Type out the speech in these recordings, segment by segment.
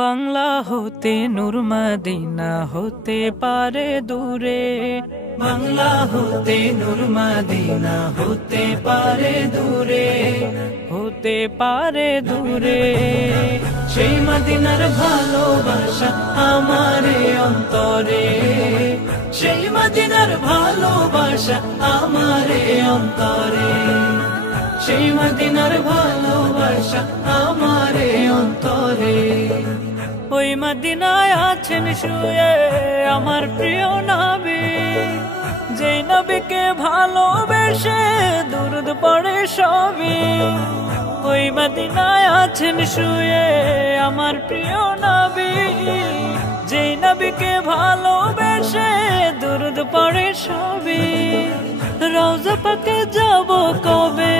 বাংলা হতে নূর মদিনা হতে পারে দূরে, বাংলা হতে নূর মদিনা হতে পারে দূরে, হতে পারে দূরে। সেই মদিনার ভালোবাসা আমারে অন্তরে, সেই মদিনার ভালোবাসা আমারে অন্তরে, সেই মদিনার ভালোবাসা আমারে অন্তরে। ওই মদিনায় আছেন শুয়ে আমার প্রিয় নবী, যেই নবীকে ভালোবেসে দুরূদ পড়ে সবই। ওই মদিনায় আছেন শুয়ে আমার প্রিয় নবী, যেই নবীকে ভালোবেসে দুরূদ পড়ে সবই। রওজা পাকে যাব কবে,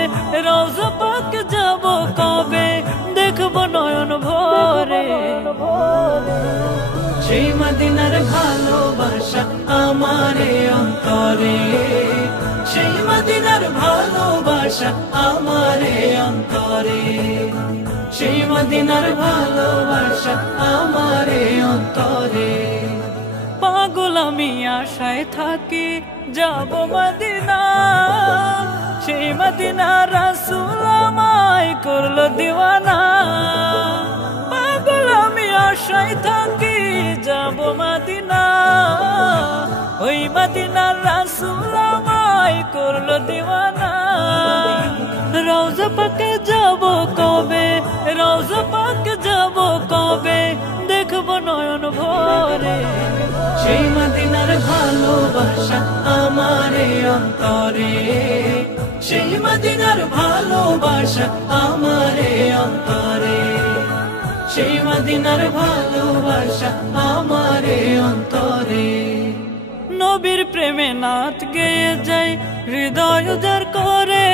রওজা পাকে যাব কবে, দেখব নয়ন ভরে। সেই মদিনার ভালোবাসা আমারে অন্তরে, সেই মদিনার ভালোবাসা আমারে অন্তরে, সেই মদিনার ভালোবাসা আমারে অন্তরে। পাগল আমি আশায় থাকি যাব মদিনা, সেই মদিনা রাসূল আমায় করলো দিওয়ানা। পাগল আমি আশায় থাকি যাব মদিনা, ওই মদিনার রাসূল আমায় করলো দিওয়ানা। রওজা পাকে যাব কবে, রওজা পাকে যাব কবে, দেখব নয়ন ভরে। সেই মদিনার ভালোবাসা আমারে অন্তরে, সেই মদিনার ভালোবাসা আমারে অন্তরে, সেই মদিনার ভালোবাসা আমারে অন্তরে। নবীর প্রেমে নাত গেয়ে যাই হৃদয় উজাড় করে,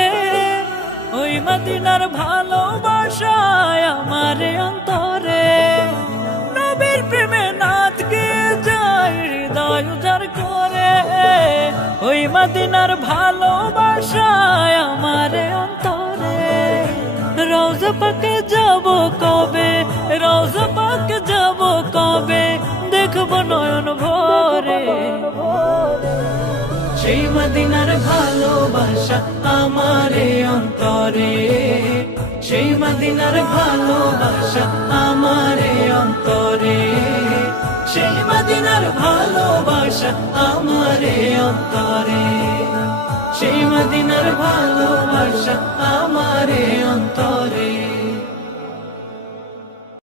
ওই মদিনার ভালোবাসায় আমারে অন্তরে। নবীর প্রেমে নাত গেয়ে যাই হৃদয় উজাড় করে, ওই মদিনার ভালোবাসায় আমারে অন্তরে। রওজা পাকে যাব কবে, রওজা পাকে যাব কবে, দেখব নয়ন ভরে। সেই মদিনার ভালোবাসা আমারে অন্তরে, সেই মদিনার ভালোবাসা আমারে অন্তরে, সেই মদিনার ভালোবাসা আমারে অন্তরে, সেই মদিনার ভালোবাসা আমারে অন্তরে।